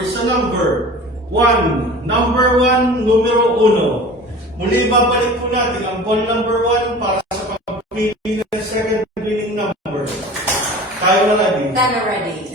number sa number 1. Number 1, numero 1. Muli babalik po natin ang ball number 1 para sa pagpili ng second winning number. Tayo na lagi. Done already.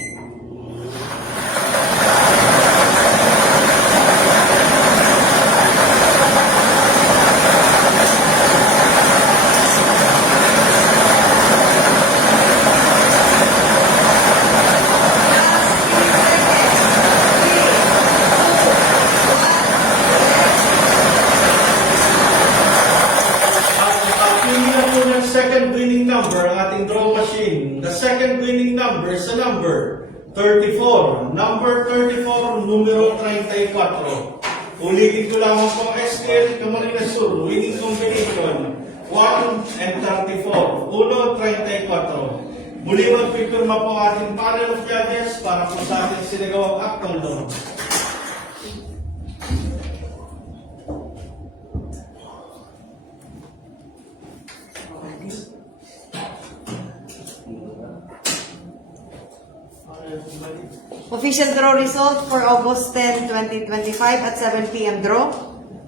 Second winning number ang ating draw machine. The second winning number sa number 34. Number 34, numero 34. Ulitin ko lamang po ang STL Camarines Sur. Winning combination 1 and 34. 1, 34. Muli magpipirma po ang ating panel of judges para po sa ating sinagawang actual law. Official draw result for August 10, 2025 at 7 p.m. draw.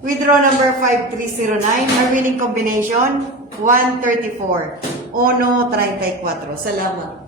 With draw number 5309, our winning combination 134. Ono 34. Salamat.